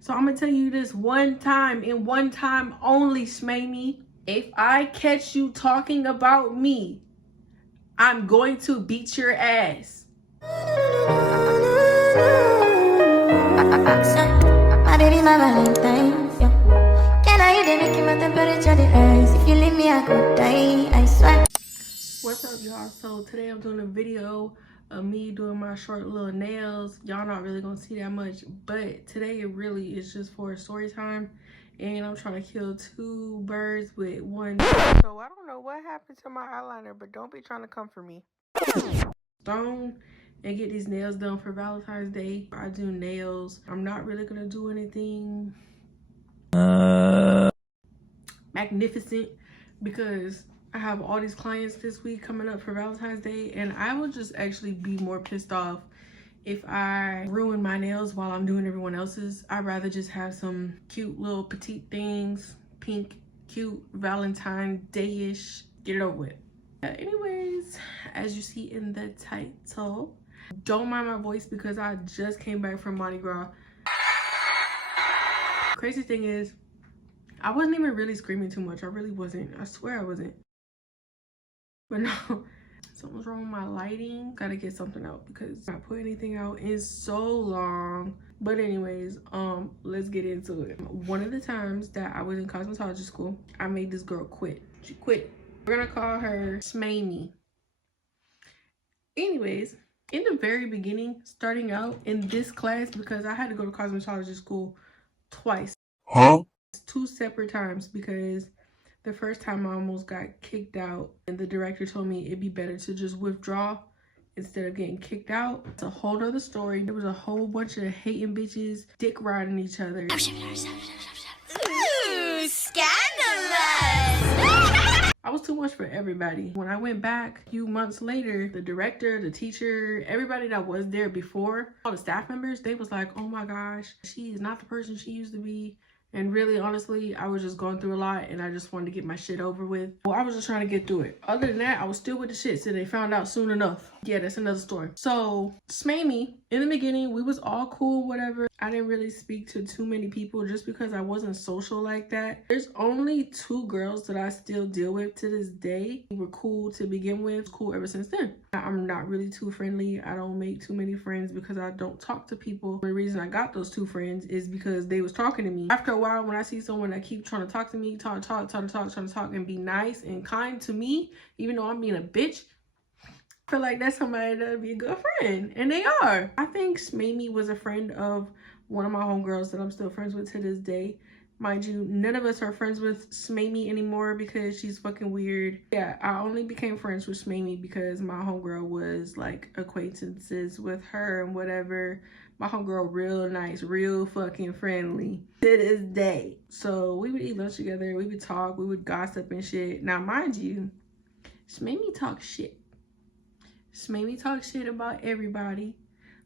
So I'm gonna tell you this one time and one time only, Shmamey. If I catch you talking about me, I'm going to beat your ass. My baby, my Valentine. Yeah. Can I hear them making my temperature the rise? If you leave me, I could die. I swear. What's up, y'all? So today I'm doing a video of me doing my short little nails. Y'all not really gonna see that much, but today it really is just for story time, and I'm trying to kill two birds with one. So I don't know what happened to my eyeliner, but don't be trying to come for me. Stone and get these nails done for Valentine's Day. I do nails. I'm not really gonna do anything magnificent because I have all these clients this week coming up for Valentine's Day, and I will just actually be more pissed off if I ruin my nails while I'm doing everyone else's. I'd rather just have some cute little petite things, pink, cute, Valentine's Day-ish, get it over with. Anyways, as you see in the title, don't mind my voice because I just came back from Mardi Gras. Crazy thing is, I wasn't even really screaming too much. I really wasn't. I swear I wasn't. But no, something's wrong with my lighting. Gotta get something out because I not put anything out in so long. But anyways, let's get into it. One of the times that I was in cosmetology school, I made this girl quit. She quit. We're gonna call her Shmamey. Anyways, in the very beginning, starting out in this class, because I had to go to cosmetology school twice. Huh? 2 separate times, because the first time I almost got kicked out and the director told me it'd be better to just withdraw instead of getting kicked out. It's a whole nother story. There was a whole bunch of hating bitches dick riding each other. Ooh, scandalous! I was too much for everybody. When I went back a few months later, the director, the teacher, everybody that was there before, all the staff members, they was like, oh my gosh, she is not the person she used to be. And really, honestly, I was just going through a lot and I just wanted to get my shit over with. Well, I was just trying to get through it. Other than that, I was still with the shit, so they found out soon enough. Yeah, that's another story. So, Shmamey, in the beginning, we was all cool, whatever. I didn't really speak to too many people just because I wasn't social like that. There's only 2 girls that I still deal with to this day. We were cool to begin with, cool ever since then. I'm not really too friendly. I don't make too many friends because I don't talk to people. The reason I got those 2 friends is because they was talking to me. After a while, when I see someone that keep trying to talk to me, trying to talk and be nice and kind to me, even though I'm being a bitch, I feel like that's somebody that'd be a good friend, and they are. I think Shmamey was a friend of one of my homegirls that I'm still friends with to this day. Mind you, none of us are friends with Shmamey anymore because she's fucking weird. Yeah, I only became friends with Shmamey because my homegirl was like acquaintances with her and whatever. My homegirl real nice, real fucking friendly to this day. So we would eat lunch together, we would talk, we would gossip and shit. Now mind you, Shmamey talk shit. Shmamey talk shit about everybody.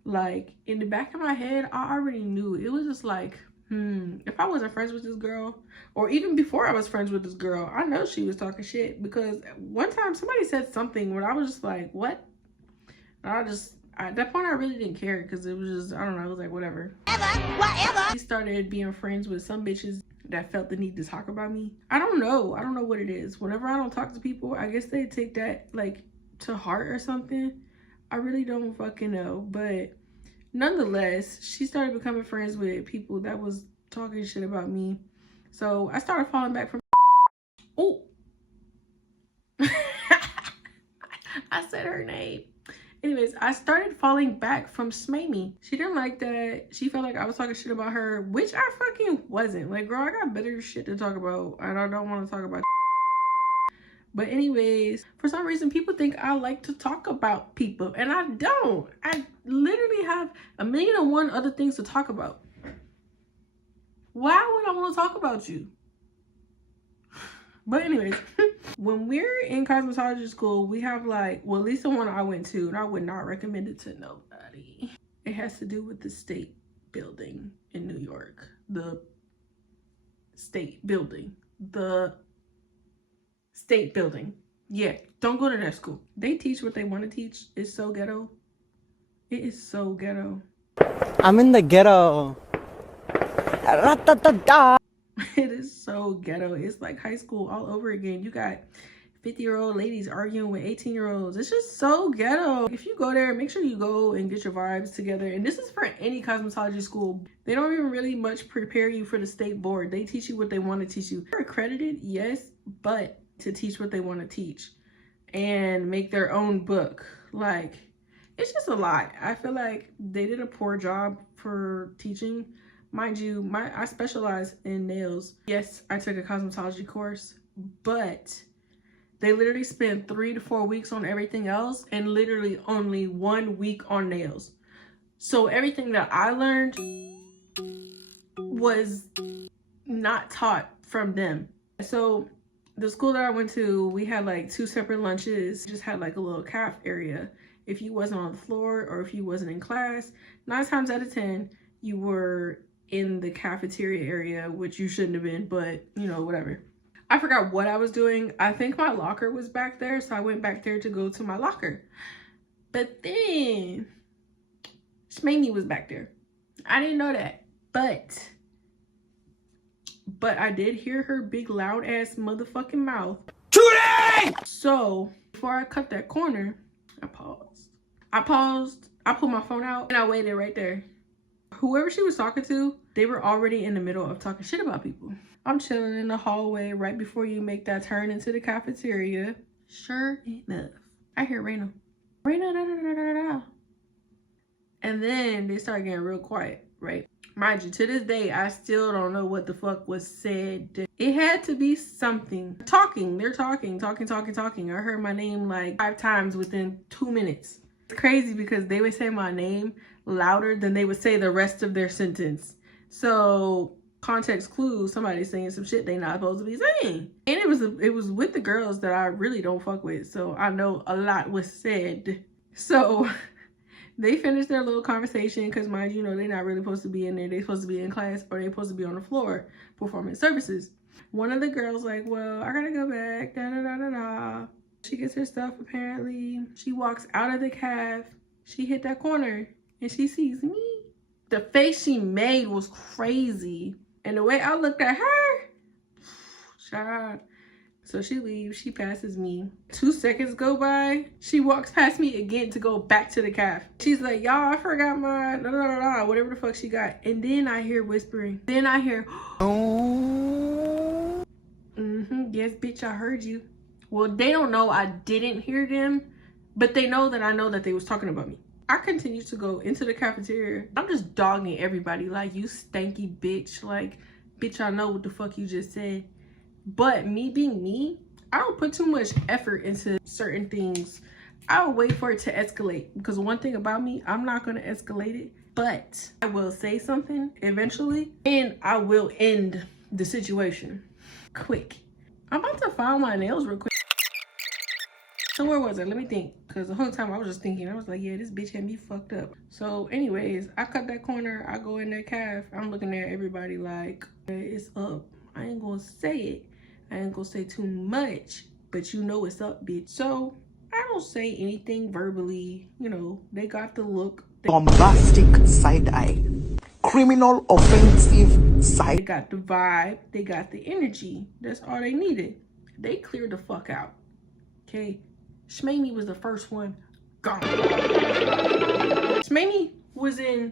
Like, in the back of my head, I already knew. It was just like, if I wasn't friends with this girl, or even before I was friends with this girl, I know she was talking shit, because one time somebody said something where I was just like, what? And at that point I really didn't care, because it was just, I don't know, it was like, whatever. Whatever. She started being friends with some bitches that felt the need to talk about me. I don't know what it is. Whenever I don't talk to people, I guess they take that like to heart or something. I really don't fucking know, but nonetheless, she started becoming friends with people that was talking shit about me. So I started falling back from oh I said her name. Anyways, I started falling back from Shmamey. She didn't like that. She felt like I was talking shit about her, which I fucking wasn't. Like, girl, I got better shit to talk about, and I don't want to talk about. But anyways, for some reason, people think I like to talk about people, and I don't. I literally have 1,000,001 other things to talk about. Why would I want to talk about you? But anyways, when we're in cosmetology school, we have like, well, at least the one I went to, and I would not recommend it to nobody. It has to do with the state building in New York. The state building. State building. Yeah, don't go to that school. They teach what they want to teach. It's so ghetto. It is so ghetto. I'm in the ghetto. It is so ghetto. It's like high school all over again. You got 50-year-old ladies arguing with 18-year-olds. It's just so ghetto. If you go there, make sure you go and get your vibes together. And this is for any cosmetology school. They don't even really much prepare you for the state board. They teach you what they want to teach you. They're accredited, yes, but to teach what they want to teach and make their own book. Like, it's just a lot. I feel like they did a poor job for teaching. Mind you, I specialize in nails. Yes, I took a cosmetology course, but they literally spent 3 to 4 weeks on everything else and literally only 1 week on nails. So everything that I learned was not taught from them. So the school that I went to, we had like 2 separate lunches, just had like a little calf area. If you wasn't on the floor or if you wasn't in class, 9 times out of 10, you were in the cafeteria area, which you shouldn't have been, but you know, whatever. I forgot what I was doing. I think my locker was back there, so I went back there to go to my locker. But then Shmamie was back there. I didn't know that, but I did hear her big loud ass motherfucking mouth. Today! So before I cut that corner, I paused. I pulled my phone out and I waited right there. Whoever she was talking to, they were already in the middle of talking shit about people. I'm chilling in the hallway right before you make that turn into the cafeteria. Sure enough, I hear Raina, da, da, da, da, da. And then they start getting real quiet, right? Mind you, to this day, I still don't know what the fuck was said. It had to be something. They're talking. I heard my name like 5 times within 2 minutes. It's crazy because they would say my name louder than they would say the rest of their sentence. So context clue, somebody's saying some shit they not supposed to be saying. And it was with the girls that I really don't fuck with, so I know a lot was said. So they finished their little conversation because, mind you, know, they're not really supposed to be in there. They're supposed to be in class or they're supposed to be on the floor performing services. One of the girls like, well, I gotta go back, da da da da da. She gets her stuff apparently. She walks out of the caf. She hit that corner and she sees me. The face she made was crazy. And the way I looked at her, child. So she leaves, she passes me. 2 seconds go by, she walks past me again to go back to the caf. She's like, y'all, I forgot my da, da, da, da, whatever the fuck she got. And then I hear whispering. Then I hear, yes, bitch, I heard you. Well, they don't know I didn't hear them, but they know that I know that they was talking about me. I continue to go into the cafeteria. I'm just dogging everybody like, you stanky bitch. Like, bitch, I know what the fuck you just said. But me being me, I don't put too much effort into certain things. I'll wait for it to escalate. Because one thing about me, I'm not going to escalate it. But I will say something eventually. And I will end the situation quick. I'm about to file my nails real quick. So where was it? Let me think. Because the whole time I was just thinking, I was like, yeah, this bitch had me fucked up. So anyways, I cut that corner. I go in that calf. I'm looking at everybody like, hey, it's up. I ain't gonna say it. I ain't gonna say too much. But you know it's up, bitch. So I don't say anything verbally. You know, they got the look. Bombastic side eye. Criminal offensive side. They got the vibe. They got the energy. That's all they needed. They cleared the fuck out. Okay. Shmamie was the first one gone. Shmamie was in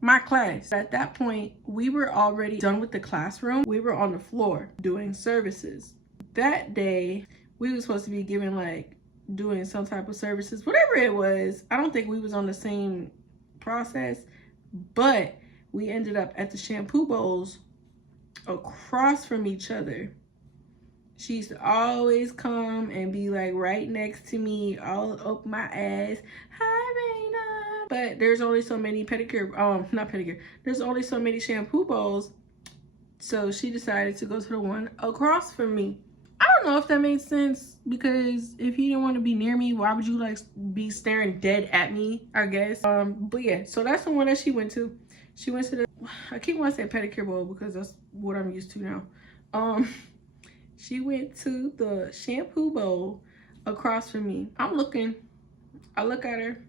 my class. At that point, we were already done with the classroom. We were on the floor doing services. That day, we were supposed to be giving like, doing some type of services, whatever it was. I don't think we was on the same process, but we ended up at the shampoo bowls across from each other. She used to always come and be like right next to me, all up my ass. Hi, Raina. But there's only so many there's only so many shampoo bowls. So she decided to go to the one across from me. I don't know if that makes sense, because if you didn't want to be near me, why would you like be staring dead at me, I guess. But yeah, so that's the one that she went to. She went to the, I keep wanting to say pedicure bowl because that's what I'm used to now. She went to the shampoo bowl across from me. I'm looking. I look at her.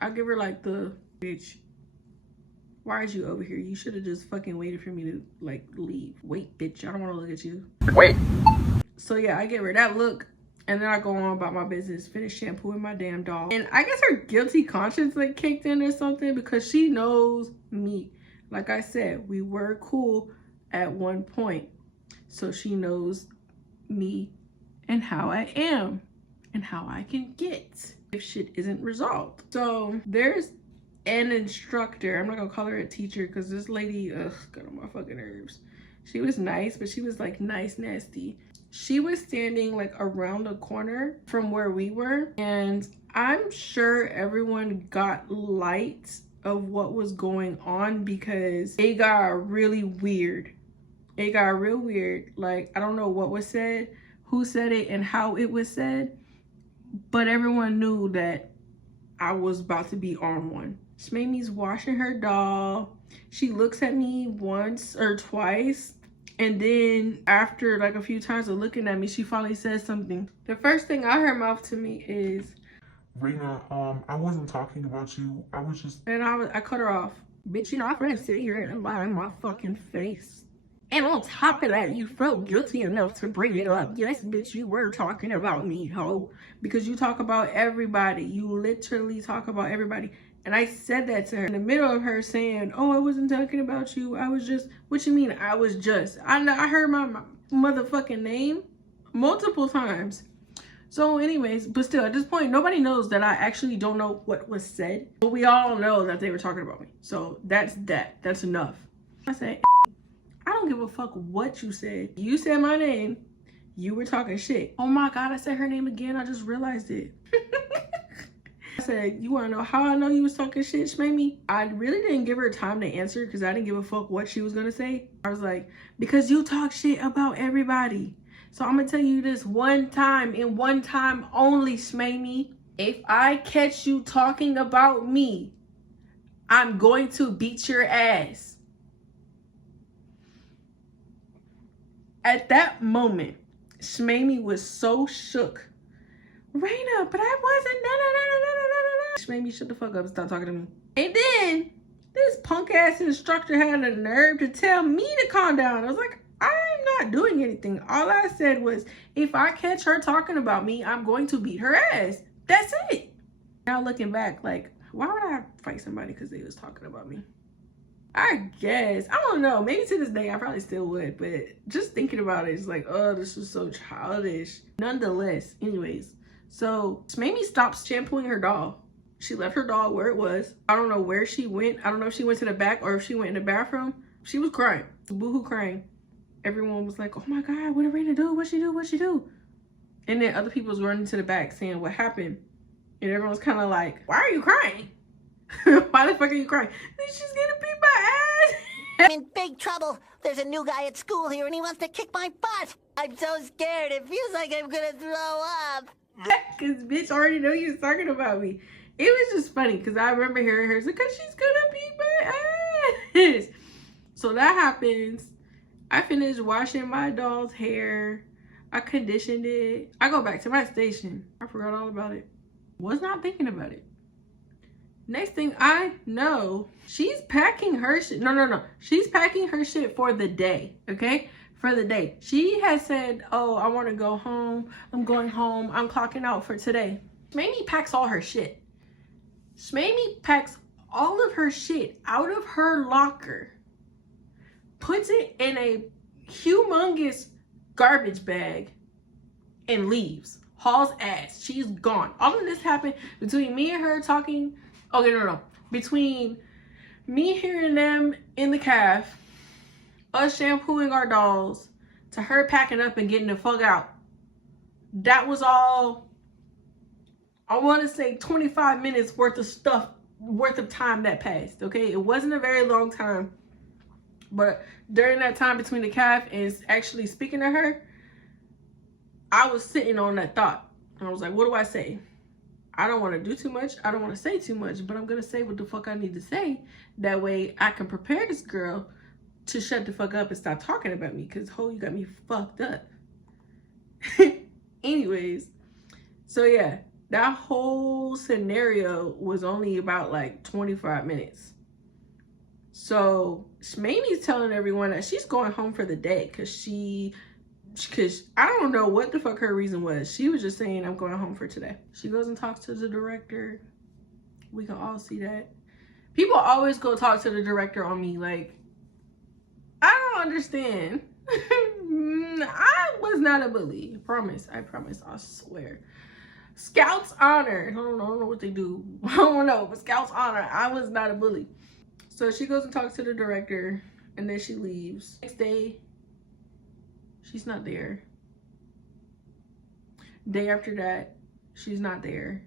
I give her like the, bitch, Why is you over here? You should have just fucking waited for me to like leave. Wait, bitch, I don't want to look at you. Wait. So yeah, I gave her that look, and then I go on about my business, finish shampooing my damn dog. And I guess her guilty conscience like kicked in or something, because she knows me. Like I said, we were cool at one point. So she knows me and how I am and how I can get if shit isn't resolved. So there's an instructor. I'm not gonna call her a teacher because this lady, ugh, got on my fucking nerves. She was nice, but she was like nice nasty. She was standing like around the corner from where we were, and I'm sure everyone got light of what was going on because it got really weird. It got real weird. Like, I don't know what was said, who said it, and how it was said, but everyone knew that I was about to be on one. Shmamie's washing her doll. She looks at me once or twice, and then after like a few times of looking at me, she finally says something. The first thing out her mouth to me is, Raina, I wasn't talking about you. I was just... And I cut her off. Bitch, you're not gonna sit here and lie in my fucking face. And on top of that, you felt guilty enough to bring it up. Yes, bitch, you were talking about me, ho. Because you talk about everybody. You literally talk about everybody. And I said that to her in the middle of her saying, oh, I wasn't talking about you. I was just, what you mean I was just? I heard my motherfucking name multiple times. So anyways, but still, at this point, nobody knows that I actually don't know what was said. But we all know that they were talking about me. So that's that. That's enough. I said, I don't give a fuck what you said. You said my name. You were talking shit. Oh my God, I said her name again. I just realized it. I said, you wanna know how I know you was talking shit, Shmamie? I really didn't give her time to answer because I didn't give a fuck what she was gonna say. I was like, because you talk shit about everybody. So I'm gonna tell you this one time and one time only, Shmamie. If I catch you talking about me, I'm going to beat your ass. At that moment, Shmamie was so shook. Raina, but I wasn't. No. Shmamie, shut the fuck up and stop talking to me. And then this punk ass instructor had the nerve to tell me to calm down. I was like, I'm not doing anything. All I said was, if I catch her talking about me, I'm going to beat her ass. That's it. Now looking back, like, why would I fight somebody because they was talking about me? I guess. I don't know. Maybe to this day, I probably still would. But just thinking about it, it's like, oh, this is so childish. Nonetheless, anyways. So, Shmamie stopped shampooing her doll. She left her doll where it was. I don't know where she went. I don't know if she went to the back or if she went in the bathroom. She was crying. Boohoo crying. Everyone was like, oh my God, what did Raina do? What'd she do? What'd she do? And then other people was running to the back saying, what happened? And everyone's kind of like, why are you crying? Why the fuck are you crying? She's gonna beat my ass. I'm in big trouble. There's a new guy at school here and he wants to kick my butt. I'm so scared. It feels like I'm gonna throw up. Because bitch already know you was talking about me. It was just funny because I remember hearing her say, because she's gonna beat my ass. So that happens. I finished washing my doll's hair. I conditioned it. I go back to my station. I forgot all about it. Was not thinking about it. Next thing I know, she's packing her shit. No. She's packing her shit for the day, okay? For the day. She has said, oh, I want to go home. I'm going home. I'm clocking out for today. Shmamie packs all her shit. Shmamie packs all of her shit out of her locker, puts it in a humongous garbage bag, and leaves. Hauls ass. She's gone. All of this happened between me and her talking. Okay, no. Between me hearing them in the calf, us shampooing our dolls, to her packing up and getting the fuck out. That was all, I want to say 25 minutes worth of time that passed, okay? It wasn't a very long time. But during that time between the calf and actually speaking to her, I was sitting on that thought. And I was like, what do I say? I don't want to do too much. I don't want to say too much, but I'm going to say what the fuck I need to say. That way I can prepare this girl to shut the fuck up and stop talking about me, because ho, you got me fucked up. Anyways, so yeah, that whole scenario was only about like 25 minutes. So Shmamie's telling everyone that she's going home for the day because I don't know what the fuck her reason was. She was just saying, I'm going home for today. She goes and talks to the director. We can all see that. People always go talk to the director on me. Like, I don't understand. I was not a bully. I promise. I swear. Scouts honor. I don't know what they do. I don't know. But Scouts honor. I was not a bully. So she goes and talks to the director. And then she leaves. Next day, she's not there. Day after that, she's not there.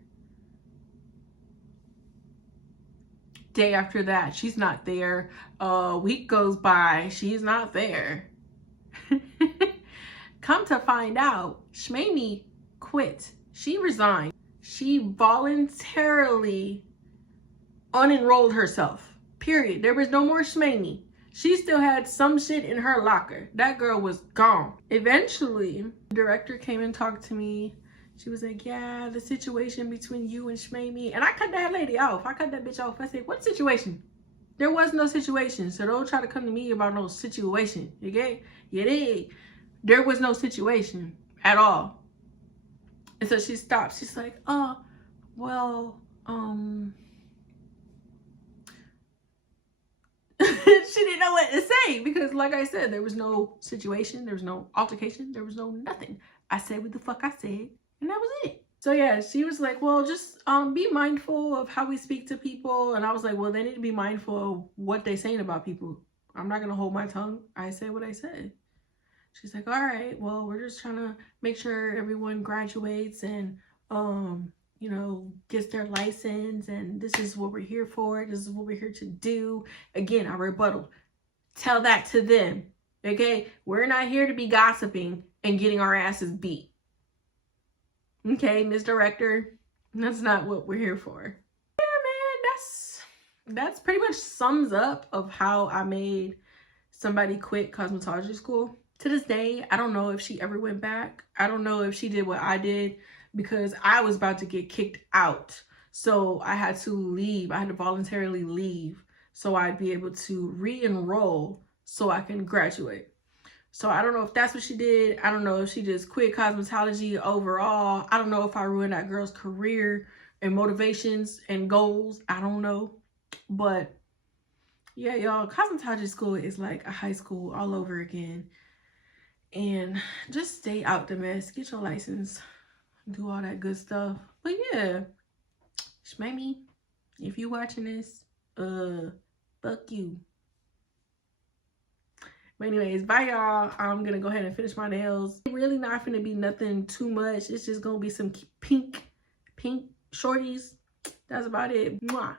Day after that, she's not there. A week goes by, she's not there. Come to find out, Shmamie quit. She resigned. She voluntarily unenrolled herself. Period. There was no more Shmamie. She still had some shit in her locker. That girl was gone. Eventually, the director came and talked to me. She was like, yeah, the situation between you and Shmamie. And I cut that lady off. I cut that bitch off. I said, what situation? There was no situation. So don't try to come to me about no situation. You get? You did. There was no situation at all. And so she stopped. She's like, well, she didn't know what to say because, like I said, there was no situation, there was no altercation, there was no nothing. I said what the fuck I said, and that was it. So yeah, she was like, well, just be mindful of how we speak to people. And I was like, well, they need to be mindful of what they're saying about people. I'm not gonna hold my tongue. I said what I said. She's like, all right, well, we're just trying to make sure everyone graduates and you know, gets their license, and this is what we're here for. This is what we're here to do. Again, I rebuttal. Tell that to them, okay? We're not here to be gossiping and getting our asses beat. Okay, Ms. Director, that's not what we're here for. Yeah, man, that's pretty much sums up of how I made somebody quit cosmetology school. To this day, I don't know if she ever went back. I don't know if she did what I did, because I was about to get kicked out. So I had to leave. I had to voluntarily leave so I'd be able to re-enroll so I can graduate. So I don't know if that's what she did. I don't know if she just quit cosmetology overall. I don't know if I ruined that girl's career and motivations and goals. I don't know. But yeah, y'all, cosmetology school is like a high school all over again. And just stay out the mess. Get your license. Do all that good stuff. But yeah, Shmamie, if you watching this, fuck you. But anyways, bye y'all. I'm gonna go ahead and finish my nails. Really not gonna be nothing too much. It's just gonna be some pink shorties. That's about it. Mwah.